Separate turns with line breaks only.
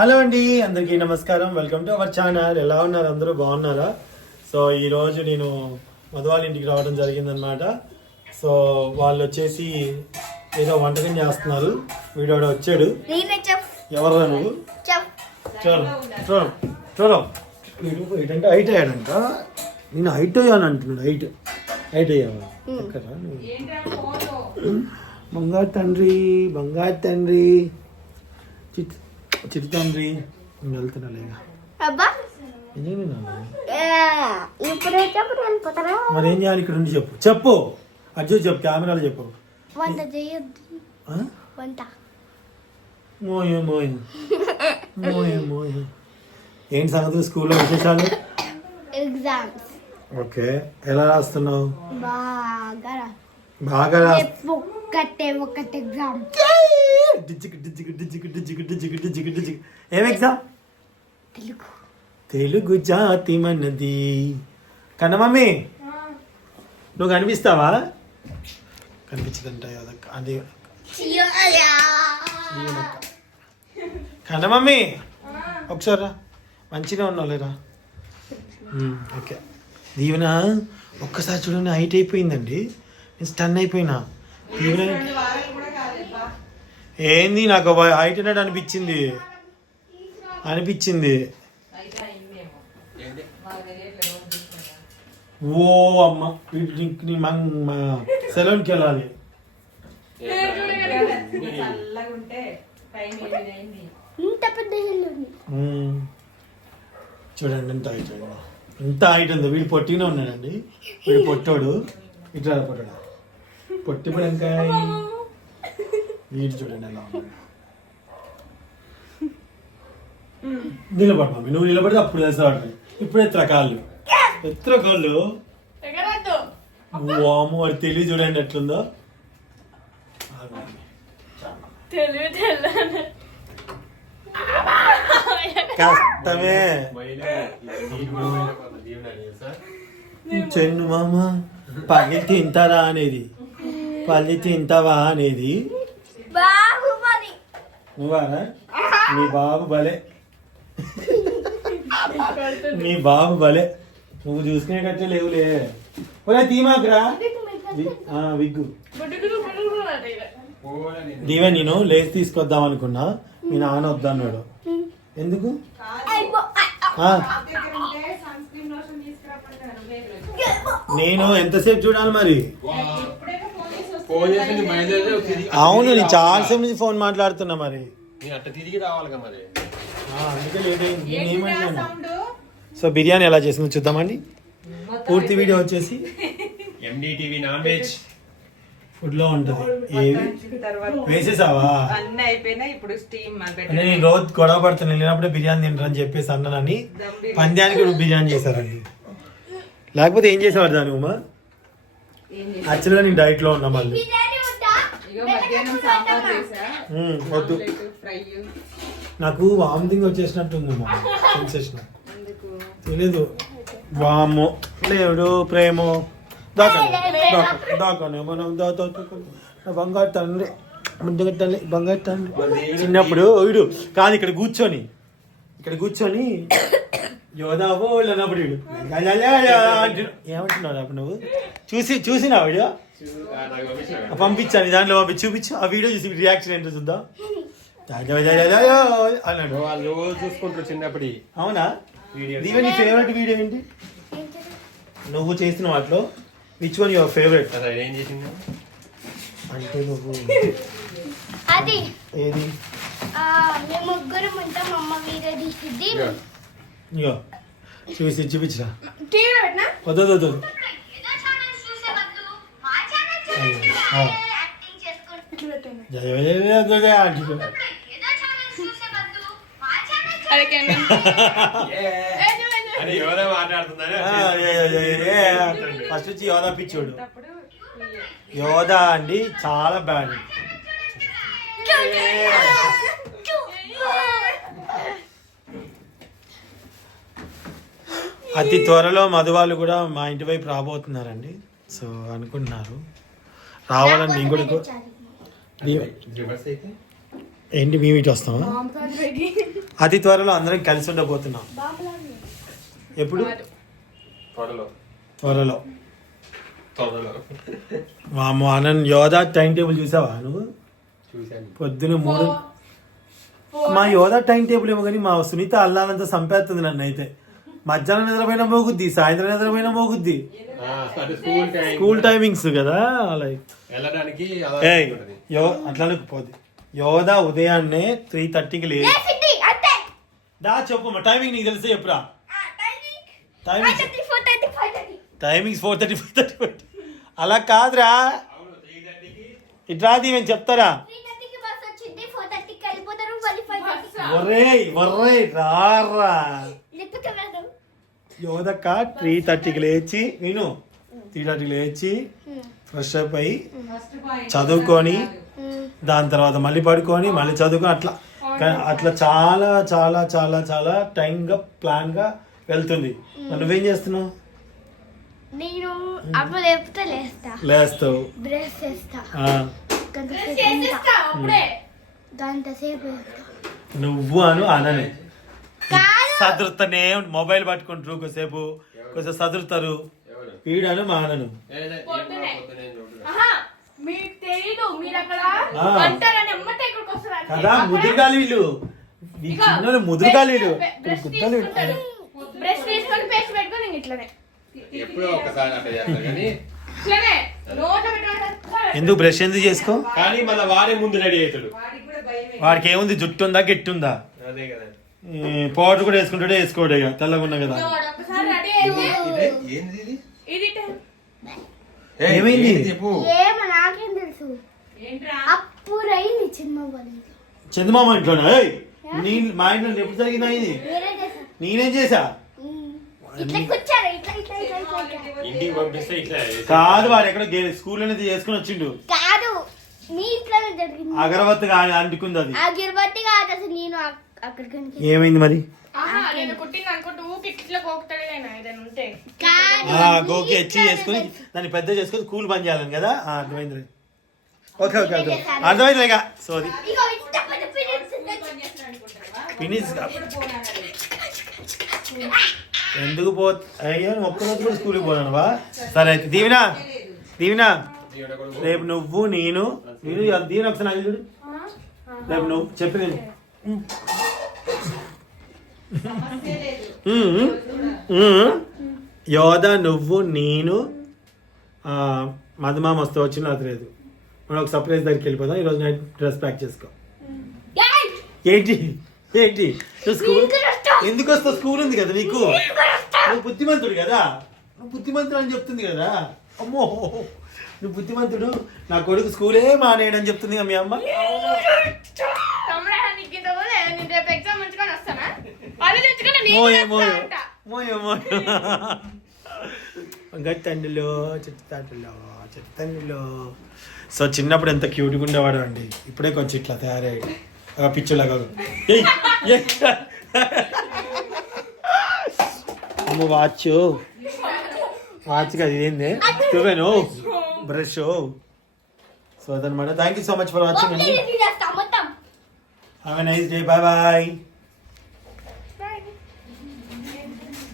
Hello అండి అందరికీ నమస్కారం. వెల్కమ్ టు అవర్ ఛానల్ ఎలా ఉన్నారు అందరూ? బాగున్నారా? సో ఈ రోజు నేను మధువాళ్ళ ఇంటికి రావడం జరిగిందనమాట సో వాళ్ళు వచ్చేసి ఏదో వంటకం చేస్తున్నారు. వీడు వాడు వచ్చాడు ఎవర్రా నువ్వు? చూడు చూడు చూడు. వీడు ఏంటంటే హైట్ అయ్యాడంట. నేను హైట్ అయ్యాను అంటున్నాడు హైట్ హైట్ అయ్యావా? బంగారు తండ్రి బంగారు తండ్రి. చిట్. చిట్టి తండ్రి నేను వెళ్తున్నా లేక
అబ్బా.
మరి ఏం చేయాలి ఇక్కడ ఉండి చెప్పు. చెప్పు. అర్జున్ చెప్పు కెమెరాలో చెప్పు.
వంట చేయొద్దు? వంట.
మోయ మోయ. మోయ మోయ. ఏంటి సంగతులు? స్కూల్లో విశేషాలు?
ఎగ్జామ్స్.
ఓకే. ఎలా రాస్తున్నావు?
బాగా.
బాగా
ఒక్కటే ఒక్కటి ఎగ్జామ్.
డిజిక్ డిజిక్ డిజిక్ డిజిక్ డిజిక్ డిజిక్ డిజిక్. ఏం ఎగ్జామ్
తెలుగు.
తెలుగు జాతి మనది. కన్న మమ్మీ నువ్వు కనిపిస్తావా? కనిపించదంట అది దీవెనక్క కన్న మమ్మీ ఒకసారి రా. మంచిగా ఉన్నావు లేరా ఉమ్, ఓకే. దీవెన ఒక్కసారి చూడండి హైట్ అయిపోయిందండి. నేను స్టన్ అయిపోయినా. దీవెన ఏంది నాకు హైట్ అన్నట్టు అనిపించింది? అనిపించింది. ఓ అమ్మ వీడు నీకు నీ మంగ్ సెలవునికి వెళ్ళాలి. చూడండి ఎంత హైట్ ఎంత హైట్ ఉందో. వీడు పొట్టినే ఉన్నాడండి. వీడు పొట్టోడు. ఇట్లా పొట్టాడు? పొట్టి పడంకాయ. వీడు చూడండి ఎలా ఉన్నాడు నిలబడు మమ్మీ నువ్వు నిలబడితే అప్పుడు వేసేవాడు ఇప్పుడు ఎత్తురా కాళ్ళు. ఎత్తురా కాళ్ళు. వాము వాడు తెలివి చూడండి ఎట్లుందో. కష్టమే. చెన్ను మామ పగిలి తింటారా అనేది. పల్లి తింటావా అనేది. నువ్వారా మీ బాబు భలే. మీ బాబు భలే. నువ్వు చూసుకునేటట్టే లేవులే. ఒరే తీమాకురా. విగ్గు. దీవె నేను లేచి తీసుకొద్దాం అనుకున్నా. మీ నాన్న వద్దన్నాడు. ఎందుకు?
అయిపో
ఆ,
దగ్గర ఉంటే సన్ స్క్రీన్ లోషన్ తీసుకురామన్నారు వేలు
నేను ఎంతసేపు చూడాలి మరి? అవును నేను చాలాసేపు నుంచి ఫోన్ మాట్లాడుతున్నా మరి.
తిరిగి
అందుకే సో బిర్యానీ ఎలా చేసిందో చూద్దామండి. పూర్తి వీడియో వచ్చేసి
ఎండిటీవీ నాన్ వెజ్
ఫుడ్లో ఉంటది. ఏది వేసేసావా?
అన్ని అయిపోయినాయి ఇప్పుడు స్టీమ్
అంటే నేను రోజు గొడవ పడుతున్నా. వెళ్ళినప్పుడే బిర్యానీ తింటారని చెప్పేసి అన్నానని పంద్యానికి బిర్యానీ చేశారండి. లేకపోతే ఏం చేసేవారు దాని ఉమా? యాక్చువల్గా నేను డైట్లో ఉన్నా మళ్ళీ. వద్దు. నాకు వామిటింగ్ వచ్చేసినట్టు ఉంది ఉమా సెన్సేషన్ తెలీదు. వాము. లేడు ప్రేమో. దాకండి దాకా దాకండి మనం బంగారు తండ్రి. ముద్దుగా తల్లి బంగారు తండ్రి. చిన్నప్పుడు వీడు కాదు ఇక్కడ కూర్చొని. ఇక్కడ కూర్చొని యోదావో అన్నప్పుడు వీడు. ఏమంటున్నాడు అప్పుడు నువ్వు? చూసి చూసినా వీడియో?
పంపించిన
దాంట్లో పంపించి చూపించు. ఆ వీడియో చూసి రియాక్షన్ ఏంటో చూద్దాం. అన్నాడు.
వాళ్ళు చూసుకుంటారు
అవునా? దీవెన్ నీ ఫేవరెట్ వీడియో ఏంటి? నువ్వు చేసిన వాటిలో విచ్ వన్ యువర్ ఫేవరెట్
ఏం చేసింది?
అంటే నువ్వు
అది.
ఏది?
మేము ముగ్గురం ఉంటాం అమ్మ వీడియో తీసిద్ది.
ఇగో చూసి
పెట్టినా?
వద్దు వద్దు. ఫస్ట్ వచ్చి యోధా పిచ్చోడు.
అప్పుడు
యోధా అండి చాలా బ్యాడ్ అతి త్వరలో మధు వాళ్ళు కూడా మా ఇంటి వైపు రాబోతున్నారండి. సో అనుకుంటున్నారు. రావాలని నేను కూడా ఏంటి మేము ఇటు వస్తామా? అతి త్వరలో అందరం కలిసి ఉండబోతున్నాం. ఎప్పుడు?
త్వరలో.
మా ఆనంద్ యోధా టైం టేబుల్ చూసావా నువ్వు?
చూశాను.
పొద్దున మూడు మా యోధా టైం టేబుల్ ఏమో కానీ మా సునీత అల్లానంతా సంపేస్తుంది నన్ను అయితే మధ్యాహ్నం నిద్రపోయినా మోగుద్ది సాయంత్రం నిద్రపోయినా మోగుద్ది.
స్కూల్
టైమింగ్స్ కదా లైక్
వెళ్ళడానికి
అట్లానే పోద్ది. యోధా ఉదయాన్నే త్రీ థర్టీకి లే
సిటీ అంతే.
దా చెప్పు మా టైమింగ్ నీకు తెలిసే చెప్పురా.
Timing
timing
five thirty four thirty five thirty
timings five అలా కాదురా. ఇట్రాది మేము చెప్తారా?
త్రీ థర్టీకి బస్
యోధక్క త్రీ థర్టీకి లేచి విను. త్రీ థర్టీకి లేచి ఫ్రెష్ అప్ అయ్యి చదువుకొని దాని తర్వాత మళ్ళీ పడుకొని మళ్ళీ చదువుకొని అట్లా. అట్లా చాలా చాలా చాలా చాలా టైంగా ప్లాన్గా వెళ్తుంది. నువ్వేం చేస్తున్నావు?
నేను లేస్తా.
లేస్తావు.
బ్రష్ చేస్తా.
నువ్వు అను అనని. సదురుతూనే ఉండు. మొబైల్ పట్టుకుంటారు కొద్దిసేపు కొంచెం సదురుతారు. వీడను మా అనను
ఏ, లే, ఏం
పొద్దునే.
పొద్దునే చూడు.
ఆహా, మీకు తెలీదు. మీరు అక్కడ
ఆ.
అంటారని ఎమ్మటే ఇక్కడికి వస్తారు అంతే.
కదా ముదురుగాలి వీళ్ళు. చిన్న ముదురుగాలి వీళ్ళు. గుద్దలు ఎందుకు బ్రష్ ఎందుకు చేసుకో?
కానీ మళ్ళీ వాడే ముందు రెడీ అవుతాడు.
వాడికి ఏముంది? జుట్టు ఉందా? గెట్టు ఉందా?
అదే కదా.
పౌడర్ కూడా వేసుకుంటాడే వేసుకోడు ఇక. తెల్లగా ఉన్నా కదా. ఏమైంది?
చెప్పు.
చందమామ ఇంట్లోనా? ఏయ్ నీ మా ఇంట్లో ఎప్పుడు జరిగిందా ఇది? నేనేం చేసా కాదు వాడు ఎక్కడ స్కూల్ అనేది చేసుకుని వచ్చిండు.
కాదు మీ ఇంట్లోనే జరిగింది.
అగరబత్తి అంటుకుంది అది.
ఆ గిరబట్టి కాదు అసలు నేను
ఏమైంది మరి? గోకి వచ్చి చేసుకుని. దాన్ని పెద్ద చేసుకొని స్కూల్ పని చేయాలని కదా? అర్థమైంది ఓకే ఓకే ఓకే. అర్థమైంది ఇక సోది. ఫినిష్ ఎందుకు పో అయ్యా ఒక్కరోజు కూడా స్కూల్కి పోనావా? సరే అయితే దీవినా దీవినా. రేపు నువ్వు నేను నేను దీని ఒకసారి నాకు చూడు. రేపు నువ్వు చెప్పి. యోధ నువ్వు నేను. మధుమామ వస్తే వచ్చిన రాత్రి లేదు. మనం ఒక సర్ప్రైజ్ దగ్గరికి వెళ్ళిపోదాం. ఈరోజు నైట్ డ్రెస్ ప్యాక్ చేసుకో. ఏంటి? ఏంటి? నువ్వు స్కూల్
వస్తా.
ఎందుకు వస్తావు? స్కూల్ ఉంది కదా నీకు. నువ్వు బుద్ధిమంతుడు కదా. నువ్వు బుద్ధిమంతుడు అని చెప్తుంది కదా. అమ్మో. నువ్వు బుద్ధిమంతుడు. నా కొడుకు స్కూలే మానేయడని చెప్తుంది కదా మీ అమ్మ
తమ్ముడా నీకు ఇంత పోలే నేను రేపు ఎగ్జామ్ ఉంచుకొని వస్తానా అది తెచ్చుకుంటే నేను
మోయే మోయో. మోయో మోయో గట్టండిలో చిట్టుతాండిలో చిట్టుతండిలో. సో చిన్నప్పుడు ఎంత క్యూట్గా ఉండేవాడు అండి. ఇప్పుడే కొంచెం ఇట్లా తయారయ్యాడు ఒక పిచ్చులాగా. అమ్మ వాచ్ వాచ్ కదా ఏంది? నువ్వేను బ్రష్ సో అదనమాట thank you so much for watching అండి. Have a nice day bye bye